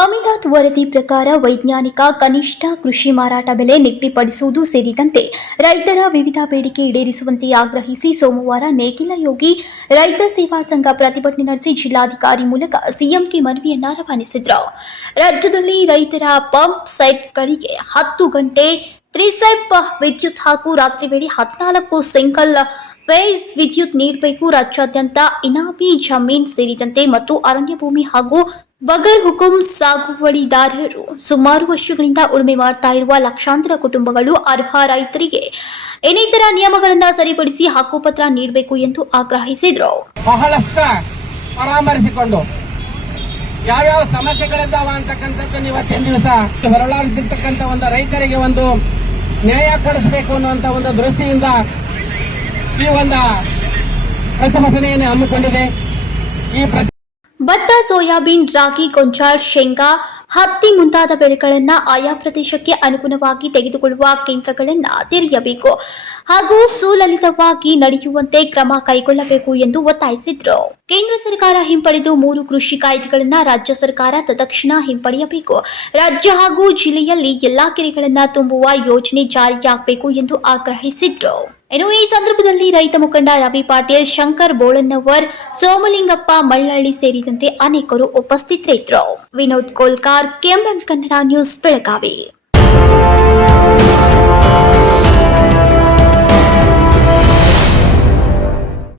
ಸ್ವಾಮಿನಾಥ್ ವರದಿ ಪ್ರಕಾರ ವೈಜ್ಞಾನಿಕ ಕನಿಷ್ಠ ಕೃಷಿ ಮಾರಾಟ ಬೆಲೆ ನಿಗದಿಪಡಿಸುವುದು ಸೇರಿದಂತೆ ರೈತರ ವಿವಿಧ ಬೇಡಿಕೆ ಈಡೇರಿಸುವಂತೆ ಆಗ್ರಹಿಸಿ ಸೋಮವಾರ ನೇಗಿಲ ಯೋಗಿ ರೈತ ಸೇವಾ ಸಂಘ ಪ್ರತಿಭಟನೆ ನಡೆಸಿ ಜಿಲ್ಲಾಧಿಕಾರಿ ಮೂಲಕ ಸಿಎಂಗೆ ಮನವಿಯನ್ನ ರವಾನಿಸಿದರು. ರಾಜ್ಯದಲ್ಲಿ ರೈತರ ಪಂಪ್ ಸೆಟ್ಗಳಿಗೆ 10 ಗಂಟೆ ತ್ರಿಸೆಪ್ ವಿದ್ಯುತ್ ಹಾಗೂ ರಾತ್ರಿ ವೇಳೆ 14 ಸಿಂಗಲ್ ಫೇಸ್ ವಿದ್ಯುತ್ ನೀಡಬೇಕು. ರಾಜ್ಯಾದ್ಯಂತ ಇನಾಮಿ ಜಮೀನ್ ಸೇರಿದಂತೆ ಮತ್ತು ಅರಣ್ಯ ಭೂಮಿ ಹಾಗೂ ಬಗರ್ ಹುಕುಂ ಸಾಗುವಳಿದಾರರು ಸುಮಾರು ವರ್ಷಗಳಿಂದ ಉಳುಮೆ ಮಾಡ್ತಾ ಇರುವ ಲಕ್ಷಾಂತರ ಕುಟುಂಬಗಳು ಅರ್ಹ ರೈತರಿಗೆ ಇನ್ನಿತರ ನಿಯಮಗಳನ್ನು ಸರಿಪಡಿಸಿ ಹಕ್ಕುಪತ್ರ ನೀಡಬೇಕು ಎಂದು ಆಗ್ರಹಿಸಿದರು. ಬಹಳಷ್ಟು ಪರಾಮರ್ಶಿಸಿಕೊಂಡು ಯಾವ್ಯಾವ ಸಮಸ್ಯೆಗಳಿದ್ದಾವ ಅಂತಕ್ಕಂಥದ್ದು ಇವತ್ತಿನ ದಿವಸ ಹೊರಳಾಡ್ತಿರ್ತಕ್ಕಂಥ ಒಂದು ರೈತರಿಗೆ ಒಂದು ನ್ಯಾಯ ಕೊಡಿಸಬೇಕು ಅನ್ನುವಂತ ಒಂದು ದೃಷ್ಟಿಯಿಂದ ಈ ಒಂದು ಪ್ರತಿಭಟನೆಯನ್ನು ಹಮ್ಮಿಕೊಂಡಿದೆ. ಈ ಭತ್ತ, ಸೋಯಾಬೀನ್, ರಾಗಿ, ಗೊಂಜಾಳ, ಶೇಂಗಾ, ಹತ್ತಿ ಮುಂತಾದ ಬೆಳೆಗಳನ್ನು ಆಯಾ ಪ್ರದೇಶಕ್ಕೆ ಅನುಗುಣವಾಗಿ ತೆಗೆದುಕೊಳ್ಳುವ ಕೇಂದ್ರಗಳನ್ನು ತೆರೆಯಬೇಕು ಹಾಗೂ ಸುಲಲಿತವಾಗಿ ನಡೆಯುವಂತೆ ಕ್ರಮ ಕೈಗೊಳ್ಳಬೇಕು ಎಂದು ಒತ್ತಾಯಿಸಿದರು. ಕೇಂದ್ರ ಸರ್ಕಾರ ಹಿಂಪಡೆದು 3 ಕೃಷಿ ಕಾಯ್ದೆಗಳನ್ನು ರಾಜ್ಯ ಸರ್ಕಾರ ತತ್ಕ್ಷಣ ಹಿಂಪಡೆಯಬೇಕು. ರಾಜ್ಯ ಹಾಗೂ ಜಿಲ್ಲೆಯಲ್ಲಿ ಎಲ್ಲಾ ಕೆರೆಗಳನ್ನು ತುಂಬುವ ಯೋಜನೆ ಜಾರಿಯಾಗಬೇಕು ಎಂದು ಆಗ್ರಹಿಸಿದರು. ಇನ್ನು ಈ ಸಂದರ್ಭದಲ್ಲಿ ರೈತ ಮುಖಂಡ ರವಿ ಪಾಟೀಲ್, ಶಂಕರ್ ಬೋಳನ್ನವರ್, ಸೋಮಲಿಂಗಪ್ಪ ಮಳ್ಳಳ್ಳಿ ಸೇರಿದಂತೆ ಅನೇಕರು ಉಪಸ್ಥಿತರಿದ್ದರು. Vinod Kolkar, KMM Kannada news, Belagavi.